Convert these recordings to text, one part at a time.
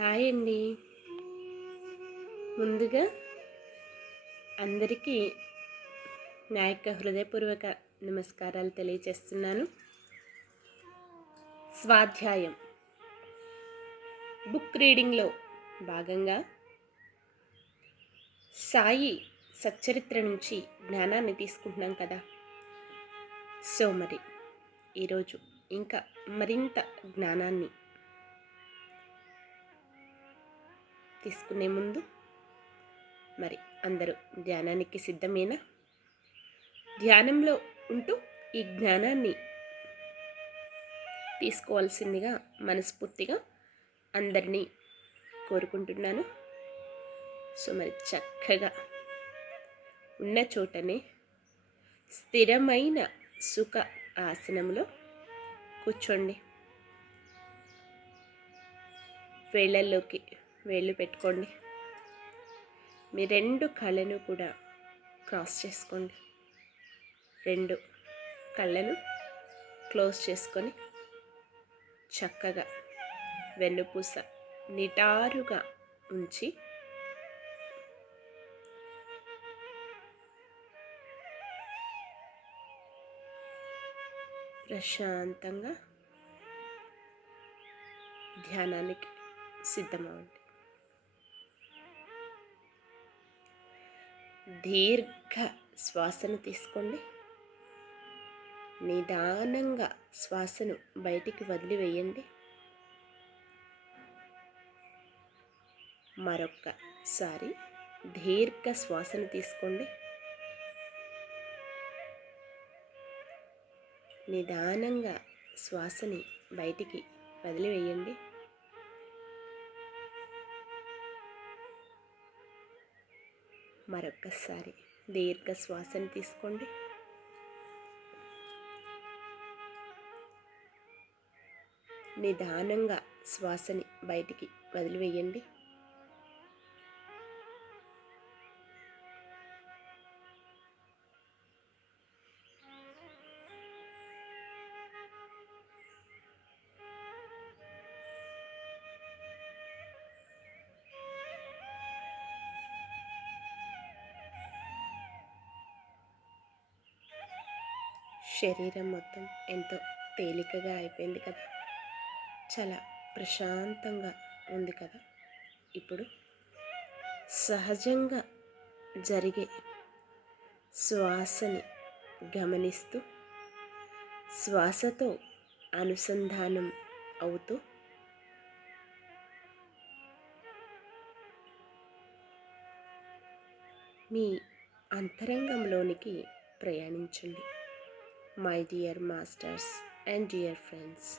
Hi అండి. ముందుగా అందరికీ నా యొక్క హృదయపూర్వక నమస్కారాలు తెలియజేస్తున్నాను. స్వాధ్యాయం బుక్ రీడింగ్లో భాగంగా సాయి సచ్చరిత్ర నుంచి జ్ఞానాన్ని తీసుకుంటున్నాం కదా. సో మరి ఈరోజు ఇంకా మరింత జ్ఞానాన్ని తీసుకునే ముందు మరి అందరూ ధ్యానానికి సిద్ధమేనా? ధ్యానంలో ఉంటూ ఈ జ్ఞానాన్ని తీసుకోవాల్సిందిగా మనస్ఫూర్తిగా అందరినీ కోరుకుంటున్నాను. సో మరి చక్కగా ఉన్న చోటనే స్థిరమైన సుఖ ఆసనంలో కూర్చోండి. వేళ్ళల్లోకి వేళ్ళు పెట్టుకోండి. మీ రెండు కళ్ళను కూడా క్రాస్ చేసుకోండి. రెండు కళ్ళను క్లోజ్ చేసుకొని చక్కగా వెన్నుపూస నిటారుగా ఉంచి ప్రశాంతంగా ధ్యానానికి సిద్ధమవ్వండి. దీర్ఘ శ్వాసను తీసుకోండి. నిదానంగా శ్వాసను బయటికి వదిలివేయండి. మరొక్కసారి దీర్ఘ శ్వాసను తీసుకోండి. నిదానంగా శ్వాసని బయటికి వదిలివేయండి. మరొక్కసారి దీర్ఘ శ్వాసను తీసుకోండి. నిదానంగా శ్వాసని బయటికి వదిలివేయండి. శరీరం మొత్తం ఎంతో తేలికగా అయిపోయింది కదా. చాలా ప్రశాంతంగా ఉంది కదా. ఇప్పుడు సహజంగా జరిగే శ్వాసని గమనిస్తూ శ్వాసతో అనుసంధానం అవుతూ మీ అంతరంగంలోనికి ప్రయాణించండి. My dear masters and dear friends,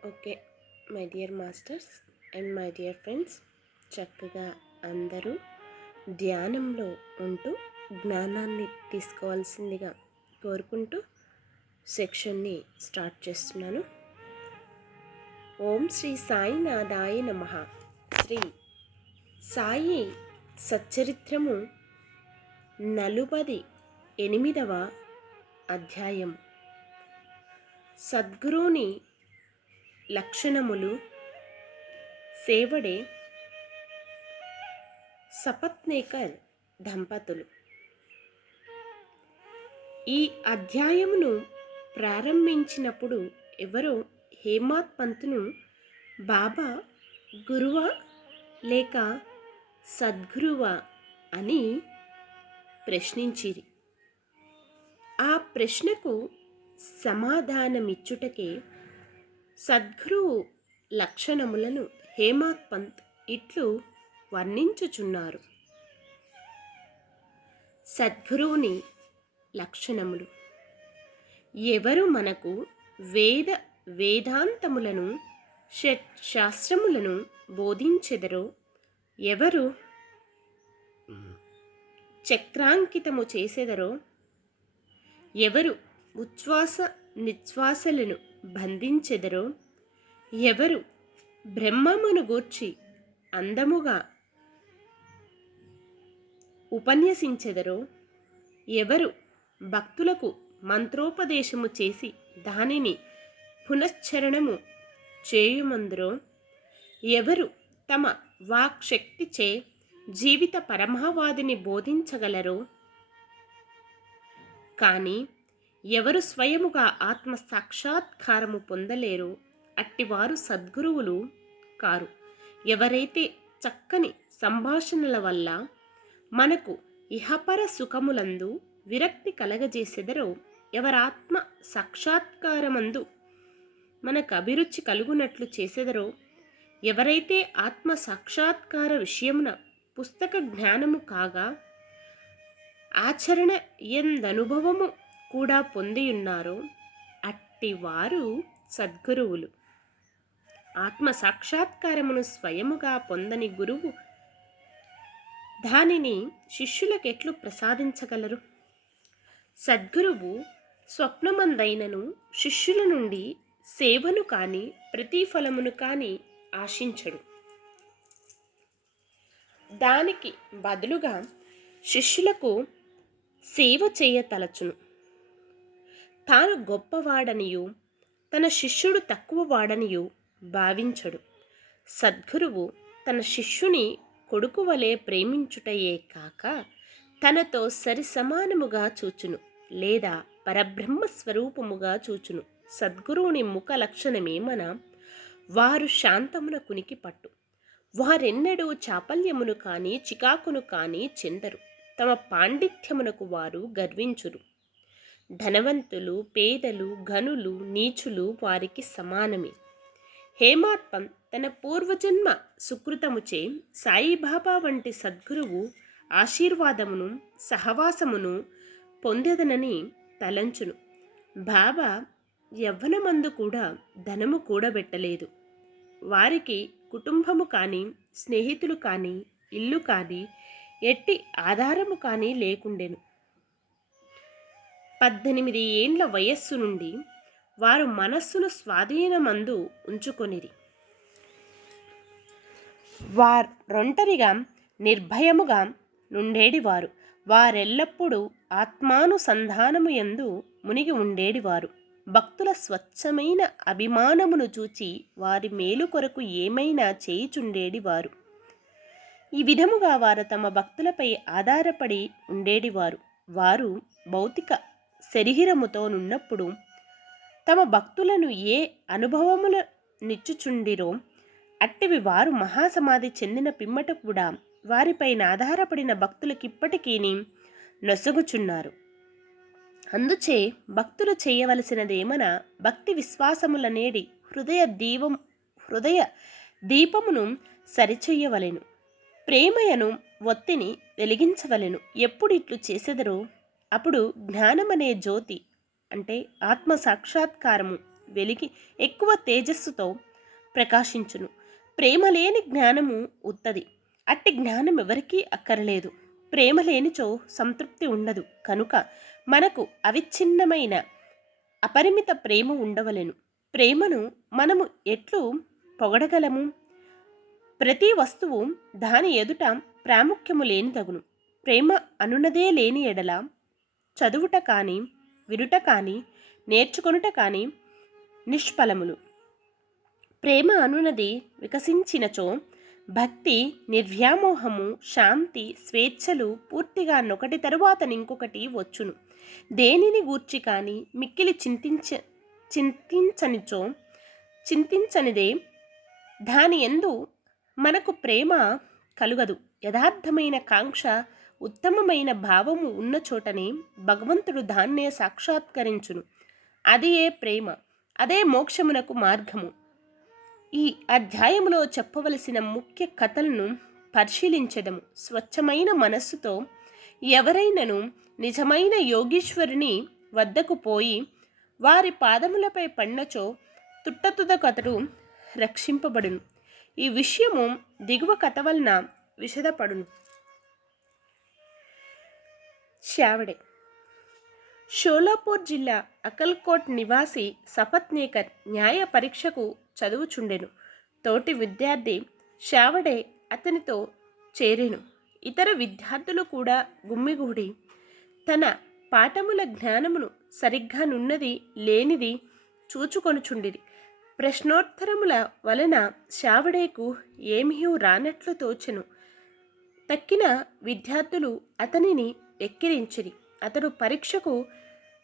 okay my dear masters and my dear friends, చక్కగా అందరూ ధ్యానంలో ఉంటూ జ్ఞానాన్ని తీసుకోవాల్సిందిగా కోరుకుంటూ సెక్షన్ని స్టార్ట్ చేస్తున్నాను. ఓం శ్రీ సాయినాథాయ నమః. శ్రీ సాయి సచ్చరిత్రము 48వ అధ్యాయం. సద్గురుని లక్షణములు సేవడే సపత్నేకర్ దంపతులు. ఈ అధ్యాయమును ప్రారంభించినప్పుడు ఎవరో హేమాత్ పంత్ను బాబా గురువా లేక సద్గురువా అని ప్రశ్నించిరి. ఆ ప్రశ్నకు సమాధానమిచ్చుటకే సద్గురువు లక్షణములను హేమాత్ పంత్ ఇట్లు వర్ణించుచున్నారు. సద్గురువుని లక్షణములు: ఎవరు మనకు వేదాంతములను శాస్త్రములను బోధించెదరో, ఎవరు చక్రాంకితము చేసెదరో, ఎవరు ఉచ్ఛ్వాస నిశ్వాసలను బంధించెదరో, ఎవరు బ్రహ్మమును గూర్చి అందముగా ఉపన్యసించెదరో, ఎవరు భక్తులకు మంత్రోపదేశము చేసి దానిని పునశ్చరణము చేయుమందురో, ఎవరు తమ వాక్శక్తిచే జీవిత పరమావధిని బోధించగలరో, కానీ ఎవరు స్వయముగా ఆత్మ సాక్షాత్కారము పొందలేరో అట్టివారు సద్గురువులు కారు. ఎవరైతే చక్కని సంభాషణల వల్ల మనకు ఇహపర సుఖములందు విరక్తి కలగజేసెదరో, ఎవరాత్మ సాక్షాత్కారమందు మనకు అభిరుచి కలుగునట్లు చేసెదరో, ఎవరైతే ఆత్మ సాక్షాత్కార విషయమున పుస్తక జ్ఞానము కాగా ఆచరణ ఎందనుభవము కూడా పొందియున్నారో అట్టివారు సద్గురువులు. ఆత్మ సాక్షాత్కారమును స్వయముగా పొందని గురువు దానిని శిష్యులకెట్లు ప్రసాదించగలరు? సద్గురువు స్వప్నమందైనను శిష్యుల నుండి సేవను కాని ప్రతిఫలమును కాని ఆశించడు. దానికి బదులుగా శిష్యులకు సేవ చేయతలచును. తాను గొప్పవాడనియు తన శిష్యుడు తక్కువవాడనియు భావించడు. సద్గురువు తన శిష్యుని కొడుకు వలె ప్రేమించుటయే కాక తనతో సరిసమానముగా చూచును, లేదా పరబ్రహ్మ స్వరూపముగా చూచును. సద్గురువుని ముఖ లక్షణమేమన, వారు శాంతమున కునికి పట్టు. వారెన్నడూ చాపల్యమును కాని చికాకును కాని చెందరు. తమ పాండిత్యమునకు వారు గర్వించురు. ధనవంతులు, పేదలు, ఘనులు, నీచులు వారికి సమానమే. హేమాత్ పంత్ తన పూర్వజన్మ సుకృతముచే సాయిబాబా వంటి సద్గురువు ఆశీర్వాదమును సహవాసమును పొందెదనని తలంచును. బాబా యవ్వనమందు కూడా ధనము కూడబెట్టలేదు. వారికి కుటుంబము కానీ, స్నేహితులు కానీ, ఇల్లు కానీ, ఎట్టి ఆధారము కానీ లేకుండెను. 18 ఏండ్ల వయస్సు నుండి వారు మనస్సును స్వాధీనమందు ఉంచుకొనిరి. వారొంటరిగా నిర్భయముగా నుండేడివారు. వారెల్లప్పుడూ ఆత్మానుసంధానము యందు మునిగి ఉండేడివారు. భక్తుల స్వచ్ఛమైన అభిమానమును చూచి వారి మేలు కొరకు ఏమైనా చేయుచుండేడివారు. ఈ విధముగా వారు తమ భక్తులపై ఆధారపడి ఉండేడివారు. వారు భౌతిక శరీరముతో నున్నప్పుడు తమ భక్తులను ఏ అనుభవములు నిచ్చుచుండిరో అట్టివి వారు మహాసమాధి చెందిన పిమ్మట కూడా వారిపైన ఆధారపడిన భక్తులకిప్పటికీ నొసగుచున్నారు. అందుచే భక్తులు చేయవలసినదేమన, భక్తి విశ్వాసములనేడి హృదయ దీపమును సరిచెయ్యవలెను. ప్రేమయను ఒత్తిని వెలిగించవలెను. ఎప్పుడు ఇట్లు చేసెదరో అప్పుడు జ్ఞానమనే జ్యోతి అంటే ఆత్మ సాక్షాత్కారము వెలిగి ఎక్కువ తేజస్సుతో ప్రకాశించును. ప్రేమ లేని జ్ఞానము ఉత్తది. అట్టి జ్ఞానం ఎవరికీ అక్కరలేదు. ప్రేమ లేనిచో సంతృప్తి ఉండదు. కనుక మనకు అవిచ్ఛిన్నమైన అపరిమిత ప్రేమ ఉండవలెను. ప్రేమను మనము ఎట్లు పొగడగలము? ప్రతి వస్తువు దాని ఎదుట ప్రాముఖ్యము లేనిదగును. ప్రేమ అనునదే లేని ఎడల చదువుట కానీ వినుట కానీ నేర్చుకొనుట కానీ నిష్ఫలములు. ప్రేమ అనునది వికసించినచో భక్తి, నిర్వ్యామోహము, శాంతి, స్వేచ్ఛలు పూర్తిగా నొకటి తరువాత ఇంకొకటి వచ్చును. దేనిని గూర్చి కానీ మిక్కిలి చింతించనిదే దాని యందు మనకు ప్రేమ కలుగదు. యథార్థమైన కాంక్ష, ఉత్తమమైన భావము ఉన్న చోటనే భగవంతుడు దాన్నే సాక్షాత్కరించును. అది ఏ ప్రేమ, అదే మోక్షమునకు మార్గము. ఈ అధ్యాయములో చెప్పవలసిన ముఖ్య కథలను పరిశీలించదము. స్వచ్ఛమైన మనస్సుతో ఎవరైనను నిజమైన యోగీశ్వరుని వద్దకు పోయి వారి పాదములపై పడినచో తుట్టతుదకతడు రక్షింపబడును. ఈ విషయము దిగువ కథ వలన విశదపడును. శావడే షోలాపూర్ జిల్లా అకల్కోట్ నివాసి సపత్నేకర్ న్యాయ పరీక్షకు చదువుచుండెను. తోటి విద్యార్థి శావడే అతనితో చేరెను. ఇతర విద్యార్థులు కూడా గుమ్మిగూడి తన పాఠముల జ్ఞానమును సరిగ్గా నున్నది లేనిది చూచుకొనుచుండిరి. ప్రశ్నోత్తరముల వలన శావడేకు ఏమీ రానట్లు తోచెను. తక్కిన విద్యార్థులు అతనిని ఎక్కిరించిరి. అతడు పరీక్షకు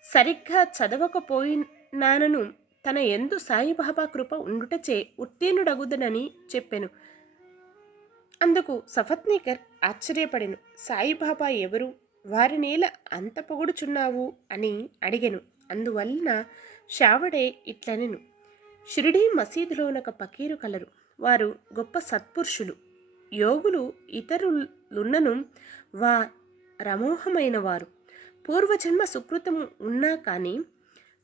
సరిగ్గా చదవకపోయినానను తన యందు సాయిబాబా కృప ఉండుటచే ఉత్తీర్ణుడగుదనని చెప్పెను. అందుకు సఫత్నేకర్ ఆశ్చర్యపడెను. సాయిబాబా ఎవరు? వారినేల అంత పొగుడుచున్నావు అని అడిగెను. అందువలన శావడే ఇట్లనెను. షిరిడీ మసీదులోనొక పకీరు కలరు. వారు గొప్ప సత్పురుషులు, యోగులు. ఇతరులున్నను వా రమోహమైన వారు. పూర్వజన్మ సుకృతము ఉన్నా కానీ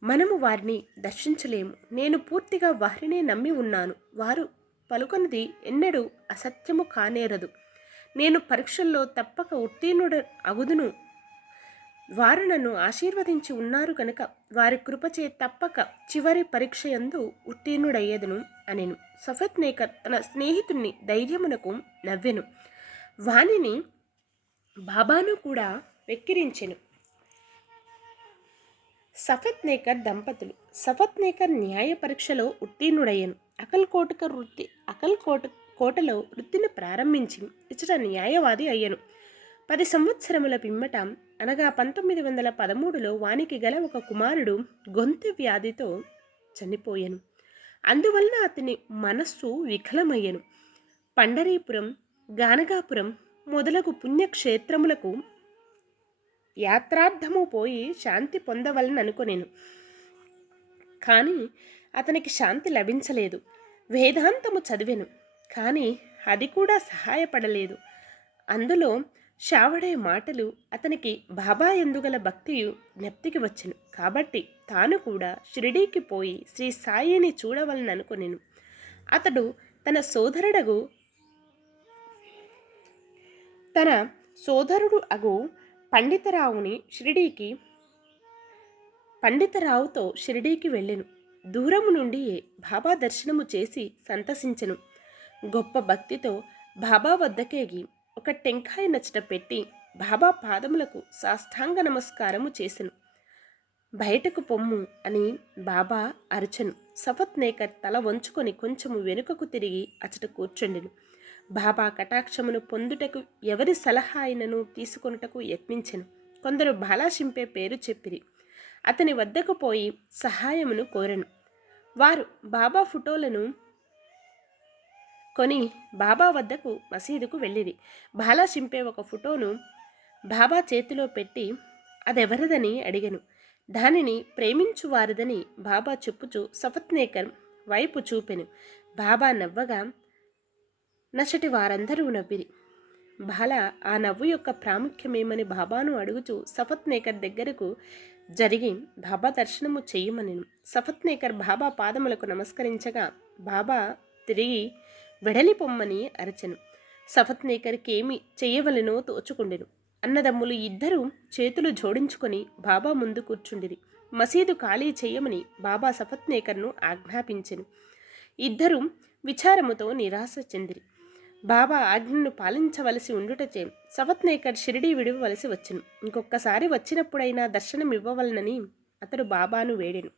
మనము వారిని దర్శించలేము. నేను పూర్తిగా వారినే నమ్మి ఉన్నాను. వారు పలుకనిది ఎన్నడూ అసత్యము కానేరదు. నేను పరీక్షల్లో తప్పక ఉత్తీర్ణుడు అగుదును. వారు నన్ను ఆశీర్వదించి ఉన్నారు కనుక వారి కృపచే తప్పక చివరి పరీక్ష యందు ఉత్తీర్ణుడయ్యేదను అనెను. సఫత్నేకర్ తన స్నేహితుణ్ణి ధైర్యమునకు నవ్వెను. వానిని బాబాను కూడా వెక్కిరించెను. సఫత్నేకర్ దంపతులు. సఫత్నేకర్ న్యాయ పరీక్షలో ఉత్తీర్ణుడయ్యను. కోటలో వృత్తిని ప్రారంభించి ఇచ్చట న్యాయవాది అయ్యను. 10 సంవత్సరముల పిమ్మట అనగా 1913లో వానికి గల ఒక కుమారుడు గొంతు వ్యాధితో చనిపోయెను. అందువలన అతని మనస్సు వికలమయ్యను. పండరీపురం, గానగాపురం మొదలగు పుణ్యక్షేత్రములకు యాత్రార్థము పోయి శాంతి పొందవలననుకొనెను. కానీ అతనికి శాంతి లభించలేదు. వేదాంతము చదివెను, కానీ అది కూడా సహాయపడలేదు. అందులో శావడే మాటలు అతనికి బాబా ఎందుగల భక్తియు జ్ఞప్తికి వచ్చెను. కాబట్టి తాను కూడా షిరిడీకి పోయి శ్రీ సాయిని చూడవలననుకొనెను. అతడు తన సోదరుడు అగు పండితరావుతో షిరిడీకి వెళ్ళెను. దూరము నుండి బాబా దర్శనము చేసి సంతసించెను. గొప్ప భక్తితో బాబా వద్దకేగి ఒక టెంకాయ నచ్చట పెట్టి బాబా పాదములకు సాష్టాంగ నమస్కారము చేసెను. బయటకు పొమ్ము అని బాబా అరచెను. సఫత్నేకర్ తల వంచుకొని కొంచెము వెనుకకు తిరిగి అచట కూర్చుండెను. బాబా కటాక్షమును పొందుటకు ఎవరి సలహా అయినను తీసుకొనుటకు యత్నించెను. కొందరు బాలాషింపే పేరు చెప్పిరి. అతని వద్దకు పోయి సహాయమును కోరెను. వారు బాబా ఫోటోలను కొని బాబా వద్దకు మసీదుకు వెళ్ళిరి. బాలాషింపే ఒక ఫోటోను బాబా చేతిలో పెట్టి అదెవరిదని అడిగెను. దానిని ప్రేమించువారిదని బాబా చెప్పుచు సఫత్నేకర్ వైపు చూపెను. బాబా నవ్వగా నచ్చటి వారందరూ నవ్విరి. బాల ఆ నవ్వు యొక్క ప్రాముఖ్యమేమని బాబాను అడుగుచూ సఫత్నేకర్ దగ్గరకు జరిగి బాబా దర్శనము చెయ్యమనెను. సఫత్నేకర్ బాబా పాదములకు నమస్కరించగా బాబా తిరిగి వెడలి పొమ్మని అరచెను. సఫత్నేకర్కి ఏమి చెయ్యవలెనో తోచుకుండెను. అన్నదమ్ములు ఇద్దరూ చేతులు జోడించుకొని బాబా ముందు కూర్చుండిరి. మసీదు ఖాళీ చెయ్యమని బాబా సఫత్నేకర్ను ఆజ్ఞాపించెను. ఇద్దరూ విచారముతో నిరాశ చెందిరి. బాబా ఆజ్ఞను పాలించవలసి ఉండుటచే సఫత్నేకర్ షిరిడీ విడవలసి వచ్చెను. ఇంకొకసారి వచ్చినప్పుడైనా దర్శనం ఇవ్వవలనని అతడు బాబాను వేడెను.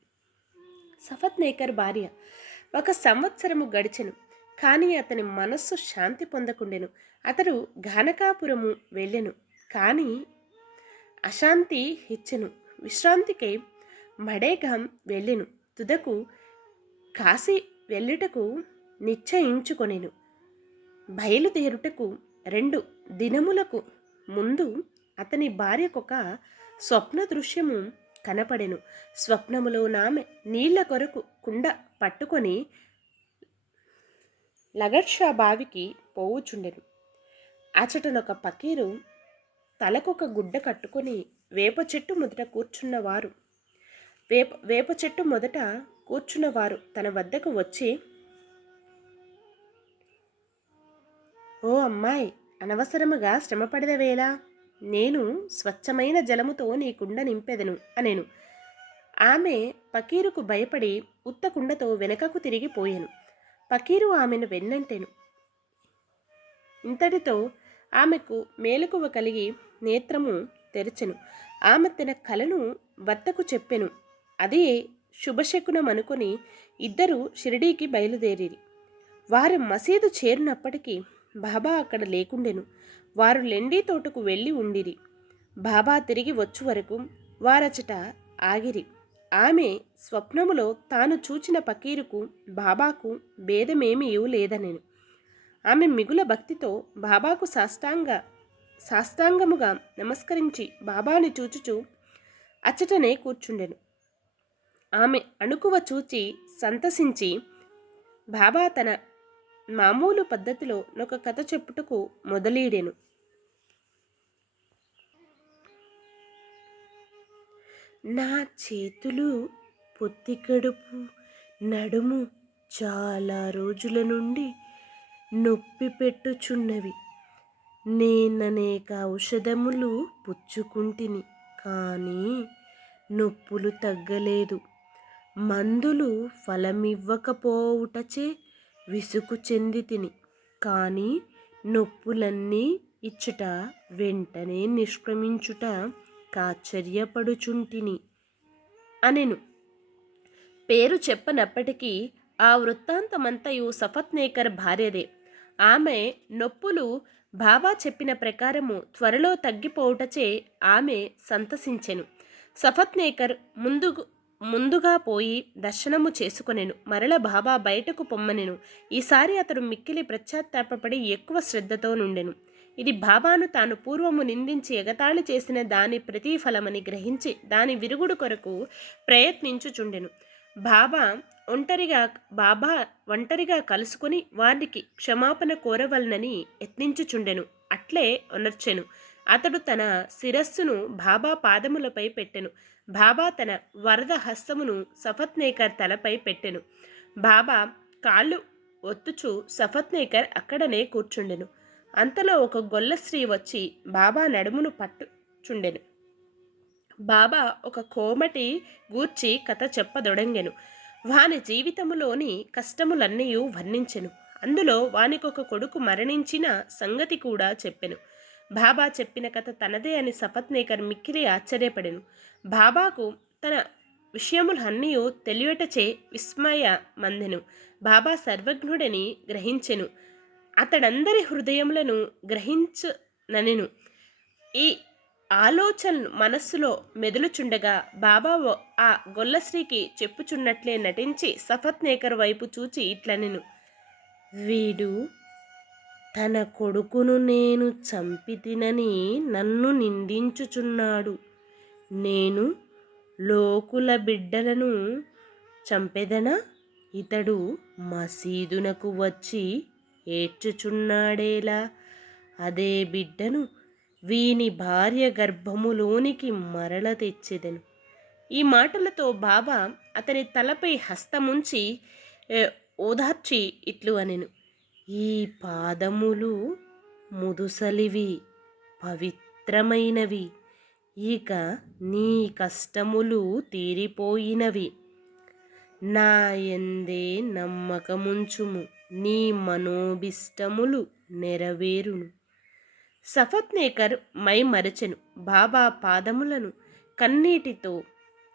సఫత్నేకర్ భార్య 1 సంవత్సరము గడిచెను. కానీ అతని మనస్సు శాంతి పొందకుండెను. అతడు ఘానకాపురము వెళ్ళెను. కానీ అశాంతి హెచ్చెను. విశ్రాంతికై మడేగాం వెళ్ళెను. తుదకు కాశీ వెళ్ళుటకు నిశ్చయించుకొనెను. బయలుదేరుటకు 2 దినములకు ముందు అతని భార్యకొక స్వప్న దృశ్యము కనపడెను. స్వప్నములో నామె నీళ్ల కొరకు కుండ పట్టుకొని లగడ్షా బావికి పోవుచుండెను. అచటనొక పకీరు తలకొక గుడ్డ కట్టుకొని వేప చెట్టు మొదట కూర్చున్నవారు తన వద్దకు వచ్చి, ఓ అమ్మాయి, అనవసరముగా శ్రమపడదవేలా? నేను స్వచ్ఛమైన జలముతో నీ కుండ నింపెదను అనెను. ఆమె పకీరుకు భయపడి ఉత్త కుండతో వెనకకు తిరిగిపోయెను. పకీరు ఆమెను వెన్నంటెను. ఇంతటితో ఆమెకు మేలుకువ కలిగి నేత్రము తెరచెను. ఆమె తన కలను భర్తకు చెప్పెను. అదే శుభశకునమనుకొని ఇద్దరు షిరిడీకి బయలుదేరిరి. వారు మసీదు చేరినప్పటికీ బాబా అక్కడ లేకుండెను. వారు లెండీ తోటకు వెళ్ళి ఉండిరి. బాబా తిరిగి వచ్చు వరకు వారచట ఆగిరి. ఆమె స్వప్నములో తాను చూచిన పకీరుకు బాబాకు భేదమేమీ లేదనెను. ఆమె మిగుల భక్తితో బాబాకు సాష్టాంగముగా నమస్కరించి బాబాని చూచుచూ అచ్చటనే కూర్చుండెను. ఆమె అణుకువ చూచి సంతసించి బాబా తన మామూలు పద్ధతిలో ఒక కథ చెప్పుటకు మొదలీడెను. నా చేతులు, పొత్తి కడుపు, నడుము చాలా రోజుల నుండి నొప్పి పెట్టుచున్నవి. నేననేక ఔషధములు పుచ్చుకుంటిని, కానీ నొప్పులు తగ్గలేదు. మందులు ఫలమివ్వకపోవుటచే విసుగు చెందితిని, కానీ నొప్పులన్నీ ఇచ్చుట వెంటనే నిష్క్రమించుట కాశ్చర్యపడుచుంటిని అనెను. పేరు చెప్పనప్పటికీ ఆ వృత్తాంతమంతయు సఫత్నేకర్ భార్యదే. ఆమె నొప్పులు బాబా చెప్పిన ప్రకారము త్వరలో తగ్గిపోవుటచే ఆమె సంతసించెను. సఫత్నేకర్ ముందుగా పోయి దర్శనము చేసుకొనెను. మరల బాబా బయటకు పొమ్మనెను. ఈసారి అతడు మిక్కిలి పశ్చాత్తాపపడి ఎక్కువ శ్రద్ధతో నుండెను. ఇది బాబాను తాను పూర్వము నిందించి ఎగతాళి చేసిన దాని ప్రతిఫలమని గ్రహించి దాని విరుగుడు కొరకు ప్రయత్నించుచుండెను. బాబా ఒంటరిగా కలుసుకొని వారికి క్షమాపణ కోరవలనని యత్నించుచుండెను. అట్లే ఒనర్చెను. అతడు తన శిరస్సును బాబా పాదములపై పెట్టెను. బాబా తన వరద హస్తమును సఫత్నేకర్ తలపై పెట్టెను. బాబా కాళ్ళు ఒత్తుచు సఫత్నేకర్ అక్కడనే కూర్చుండెను. అంతలో ఒక గొల్ల స్త్రీ వచ్చి బాబా నడుమును పట్టుచుండెను. బాబా ఒక కోమటి గూర్చి కథ చెప్పదొడంగెను. వాని జీవితములోని కష్టములన్నీ వర్ణించెను. అందులో వానికొక కొడుకు మరణించిన సంగతి కూడా చెప్పెను. బాబా చెప్పిన కథ తనదే అని సఫత్నేకర్ మిక్కిలి ఆశ్చర్యపడెను. బాబాకు తన విషయములన్నీ తెలియటచే విస్మయ మందెను. బాబా సర్వజ్ఞుడని గ్రహించెను. అతడందరి హృదయములను గ్రహించుననెను. ఈ ఆలోచన మనస్సులో మెదులుచుండగా బాబా ఆ గొల్లశ్రీకి చెప్పుచున్నట్లే నటించి సఫత్నేకర్ వైపు చూచి ఇట్లనెను. వీడు తన కొడుకును నేను చంపితినని నన్ను నిందించుచున్నాడు. నేను లోకుల బిడ్డలను చంపెదనా? ఇతడు మసీదునకు వచ్చి ఏడ్చుచున్నాడేలా? అదే బిడ్డను వీని భార్య గర్భములోనికి మరల తెచ్చెదను. ఈ మాటలతో బాబా అతని తలపై హస్తముంచి ఏ, ఓదార్చి ఇట్లు అనెను. ఈ పాదములు ముదుసలివి, పవిత్రమైనవి. ఇక నీ కష్టములు తీరిపోయినవి. నా యందే నమ్మకముంచుము, నీ మనోభిష్టములు నెరవేరును. సఫత్నేకర్ మైమరచెను. బాబా పాదములను కన్నీటితో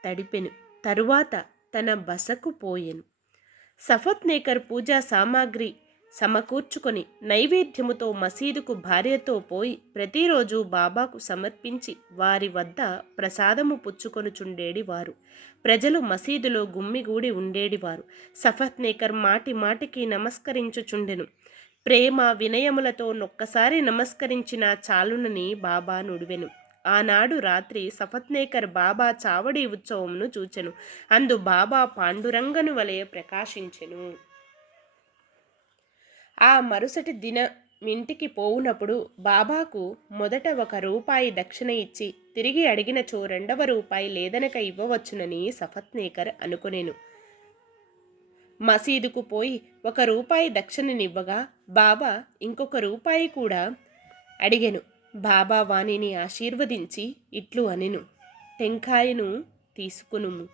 తడిపెను. తరువాత తన బసకు పోయెను. సఫత్నేకర్ పూజా సామాగ్రి సమకూర్చుకొని నైవేద్యముతో మసీదుకు భార్యతో పోయి ప్రతిరోజు బాబాకు సమర్పించి వారి వద్ద ప్రసాదము పుచ్చుకొనుచుండేడివారు. ప్రజలు మసీదులో గుమ్మిగూడి ఉండేడివారు. సఫత్నేకర్ మాటి మాటికి నమస్కరించుచుండెను. ప్రేమ వినయములతో నొక్కసారి నమస్కరించిన చాలునని బాబా నుడివెను. ఆనాడు రాత్రి సఫత్నేకర్ బాబా చావడి ఉత్సవమును చూచెను. అందు బాబా పాండురంగను వలె ప్రకాశించెను. ఆ మరుసటి దినమింటికి పోవునప్పుడు బాబాకు మొదట 1 రూపాయి దక్షిణ ఇచ్చి తిరిగి అడిగినచో 2వ రూపాయి లేదనక ఇవ్వవచ్చునని సఫత్నేకర్ అనుకొనెను. మసీదుకు పోయి 1 రూపాయి దక్షిణనివ్వగా బాబా ఇంకొక రూపాయి కూడా అడిగెను. బాబా వానిని ఆశీర్వదించి ఇట్లు అనెను. టెంకాయను తీసుకునుము,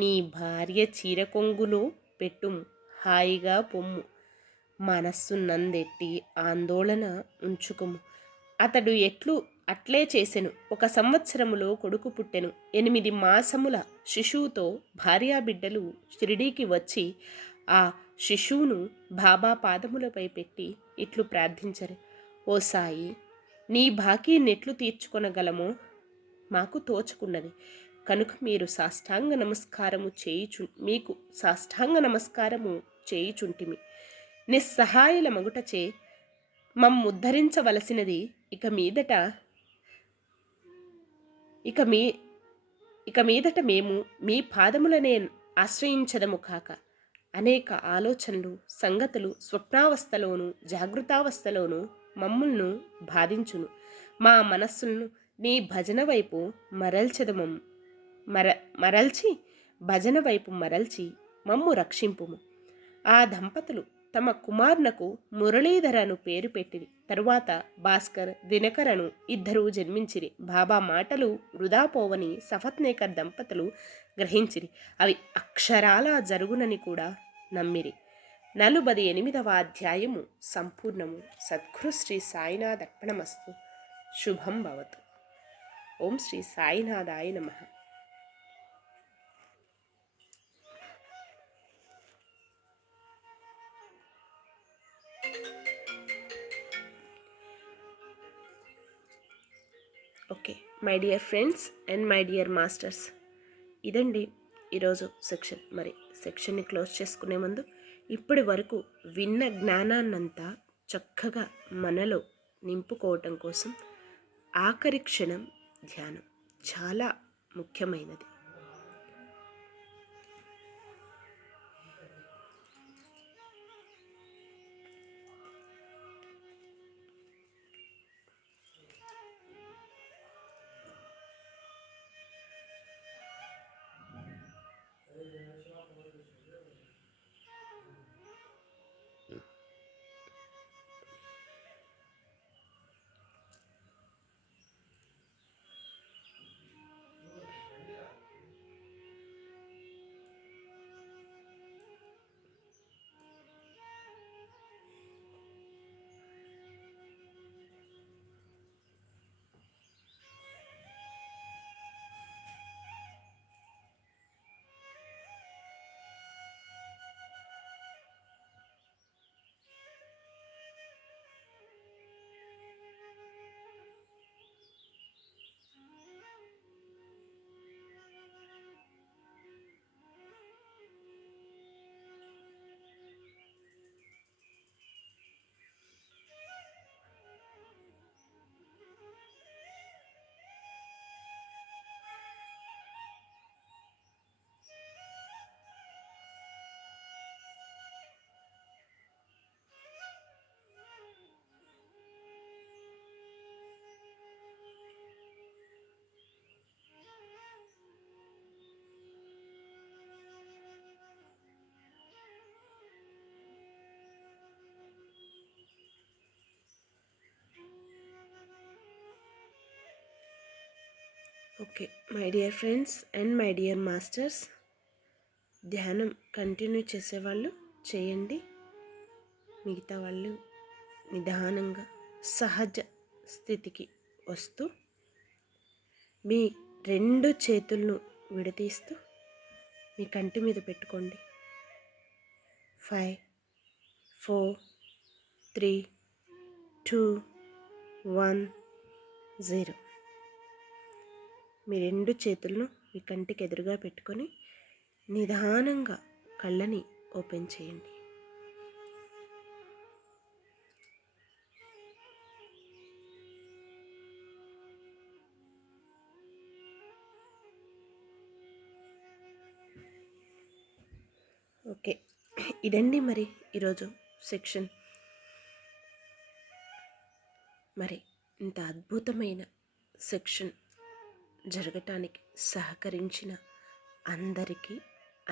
నీ భార్య చీరకొంగులో పెట్టుము, హాయిగా పొమ్ము, మనస్సునందెట్టి ఆందోళన ఉంచుకుము. అతడు అట్లే చేసెను. 1 సంవత్సరములో కొడుకు పుట్టెను. 8 మాసముల శిశువుతో భార్యాబిడ్డలు షిరిడీకి వచ్చి ఆ శిశువును బాబా పాదములపై పెట్టి ఇట్లు ప్రార్థించరు. ఓ సాయి, నీ బాకీ నెట్లు తీర్చుకొనగలమో మాకు తోచుకున్నది కనుక మీకు సాష్టాంగ నమస్కారము చేయుచుంటిమి. నిస్సహాయుల మగుటచే మమ్ముద్ధరించవలసినది ఇక మీదట మేము మీ పాదములనే ఆశ్రయించదము కాక. అనేక ఆలోచనలు, సంగతులు స్వప్నావస్థలోను జాగృతావస్థలోను మమ్ములను బాధించును. మా మనస్సులను నీ భజన వైపు మరల్చి భజన వైపు మరల్చి మమ్ము రక్షింపుము. ఆ దంపతులు తమ కుమార్నకు మురళీధరను పేరు పెట్టిరి. తరువాత భాస్కర్, దినకరను 2 జన్మించిరి. బాబా మాటలు వృధా పోవని సఫత్నేకర్ దంపతులు గ్రహించిరి. అవి అక్షరాలా జరుగునని కూడా నమ్మిరి. 48వ అధ్యాయము సంపూర్ణము. సద్గురు శ్రీ సాయినాథ్ అర్పణమస్తు. శుభం భవతు. ఓం శ్రీ సాయినాథాయ నమః. Okay, my dear friends and my dear masters, ఇదండి ఈరోజు సెక్షన్. మరి సెక్షన్ని క్లోజ్ చేసుకునే ముందు ఇప్పటి వరకు విన్న జ్ఞానాన్నంతా చక్కగా మనలో నింపుకోవటం కోసం ఆఖరి క్షణం ధ్యానం చాలా ముఖ్యమైనది. Okay my dear friends and my dear masters, ధ్యానం కంటిన్యూ చేసేవాళ్ళు చేయండి. మిగతా వాళ్ళు నిదానంగా సహజ స్థితికి వస్తూ మీ 2 చేతులను విడదీస్తూ మీ కంటి మీద పెట్టుకోండి. 5 4 3 2 1 0. మీ 2 చేతులను మీ కంటికి ఎదురుగా పెట్టుకొని నిదానంగా కళ్ళని ఓపెన్ చేయండి. ఓకే, ఇదండి మరి ఈరోజు సెక్షన్. మరి ఇంత అద్భుతమైన సెక్షన్ జరగటానికి సహకరించిన అందరికీ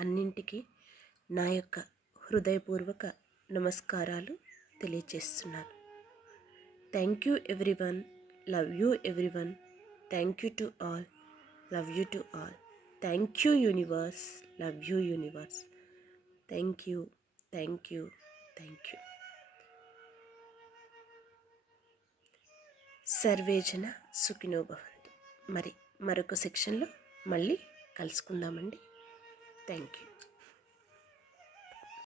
అన్నింటికీ నా యొక్క హృదయపూర్వక నమస్కారాలు తెలియజేస్తున్నాను. Thank you everyone, love you everyone, thank you to all, love you to all, thank you universe, love you universe, thank you, thank you, thank you. సర్వేజన సుఖినో భవంతు. మరి మరొక సెక్షన్లో మళ్ళీ కలుసుకుందామండి. Thank you.